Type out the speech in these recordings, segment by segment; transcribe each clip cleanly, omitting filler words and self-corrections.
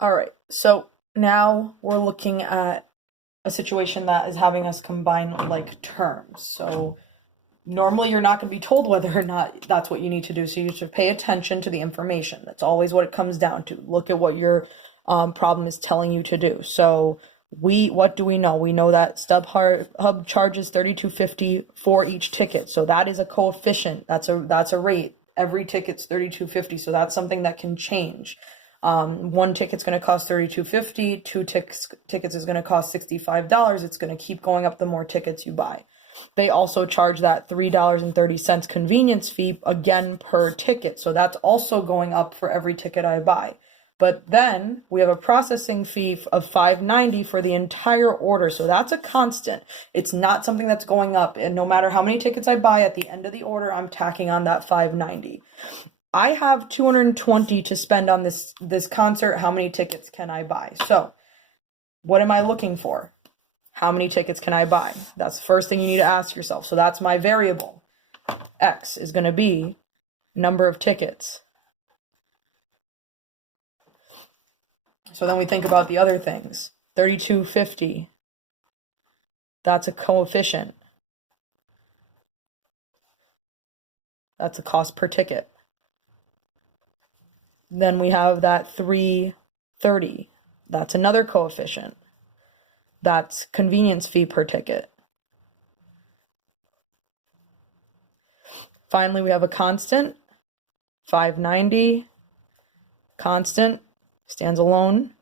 All right, so now we're looking at a situation that is having us combine like terms. So normally you're not going to be told whether or not that's what you need to do. So you should pay attention to the information. That's always what it comes down to. Look at what your problem is telling you to do. So what do we know? We know that StubHub charges $32.50 for each ticket. So that is a coefficient. That's a rate. Every ticket's $32.50. So that's something that can change. One ticket's going to cost $32.50. Two tickets is going to cost $65. It's going to keep going up the more tickets you buy. They also charge that $3.30 convenience fee again per ticket. So that's also going up for every ticket I buy. But then we have a processing fee of $5.90 for the entire order. So that's a constant. It's not something that's going up. And no matter how many tickets I buy at the end of the order, I'm tacking on that $5.90. I have $220 to spend on this concert. How many tickets can I buy? So what am I looking for? How many tickets can I buy? That's the first thing you need to ask yourself. So that's my variable. X is going to be number of tickets. So then we think about the other things. $32.50. That's a coefficient. That's a cost per ticket. Then we have that $3.30. That's another coefficient. That's convenience fee per ticket. Finally, we have a constant, $5.90. Constant stands alone.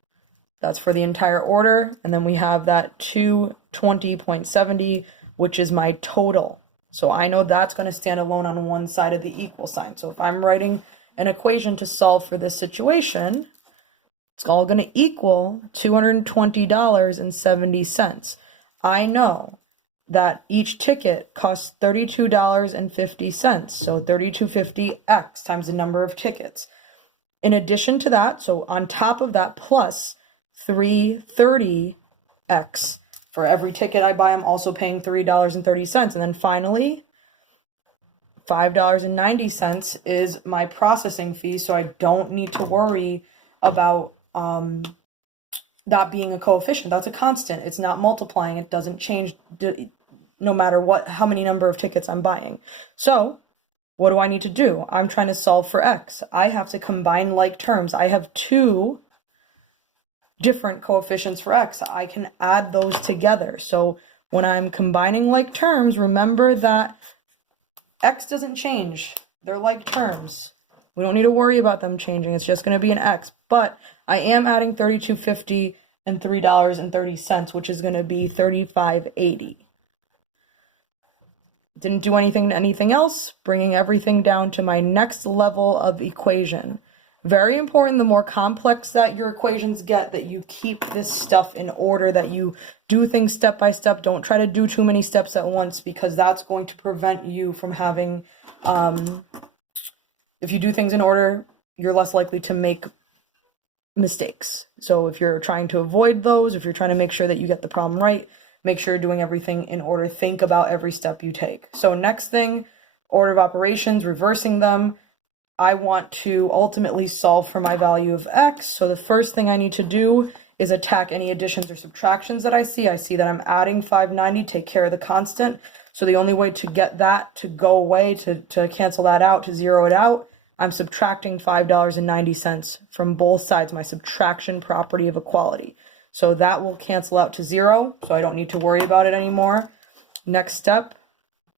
That's for the entire order. And then we have that $220.70, which is my total. So I know that's going to stand alone on one side of the equal sign. So if I'm writing an equation to solve for this situation, it's all going to equal $220.70. I know that each ticket costs $32.50. So $32.50x times the number of tickets. In addition to that, so on top of that, plus $3.30x. For every ticket I buy, I'm also paying $3.30. And then finally, $5.90 is my processing fee. So I don't need to worry about that being a coefficient. That's a constant. It's not multiplying. It doesn't change no matter how many number of tickets I'm buying. So what do I need to do? I'm trying to solve for X. I have to combine like terms. I have two different coefficients for X. I can add those together. So when I'm combining like terms, remember that X doesn't change. They're like terms. We don't need to worry about them changing. It's just going to be an X. But I am adding $32.50 and $3.30, which is going to be $35.80. Didn't do anything else, bringing everything down to my next level of equation. Very important, the more complex that your equations get, that you keep this stuff in order, that you do things step by step. Don't try to do too many steps at once, because that's going to prevent you from having, if you do things in order, you're less likely to make mistakes. So if you're trying to avoid those, if you're trying to make sure that you get the problem right, make sure you're doing everything in order. Think about every step you take. So next thing, order of operations, reversing them. I want to ultimately solve for my value of X. So the first thing I need to do is attack any additions or subtractions that I see. I see that I'm adding $5.90, take care of the constant. So the only way to get that to go away, to cancel that out, to zero it out, I'm subtracting $5.90 from both sides, my subtraction property of equality. So that will cancel out to zero, so I don't need to worry about it anymore. Next step,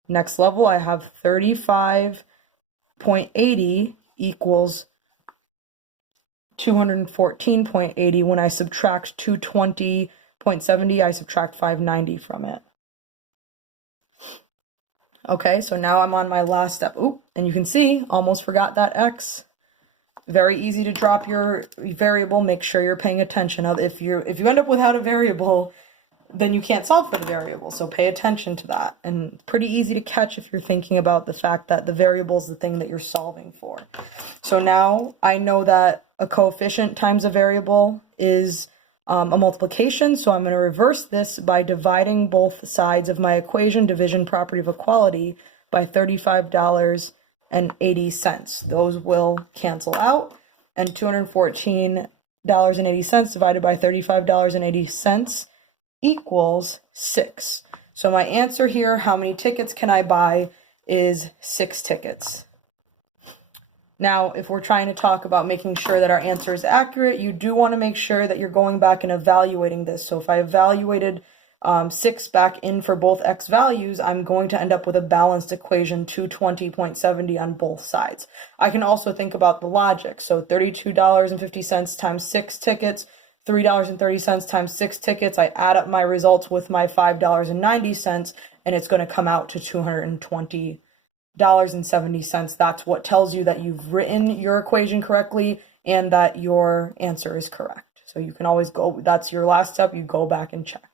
next level, I have 35.80 equals 214.80. When I subtract 220.70, I subtract 590 from it. Okay, so now I'm on my last step. Oop, and you can see, almost forgot that X. Very easy to drop your variable. Make sure you're paying attention. If you end up without a variable, then you can't solve for the variable. So pay attention to that. And pretty easy to catch if you're thinking about the fact that the variable is the thing that you're solving for. So now I know that a coefficient times a variable is a multiplication. So I'm going to reverse this by dividing both sides of my equation, division property of equality, by $35.80. Those will cancel out, and 214 $35.80 divided by $35.80 equals 6. So my answer here, how many tickets can I buy, is 6 tickets. Now, if we're trying to talk about making sure that our answer is accurate, you do want to make sure that you're going back and evaluating this. So if I evaluated 6 back in for both x values, I'm going to end up with a balanced equation, 220.70 on both sides. I can also think about the logic. So $32.50 times 6 tickets, $3.30 times 6 tickets. I add up my results with my $5.90, and it's going to come out to $220.70. That's what tells you that you've written your equation correctly and that your answer is correct. So you can always go, that's your last step, you go back and check.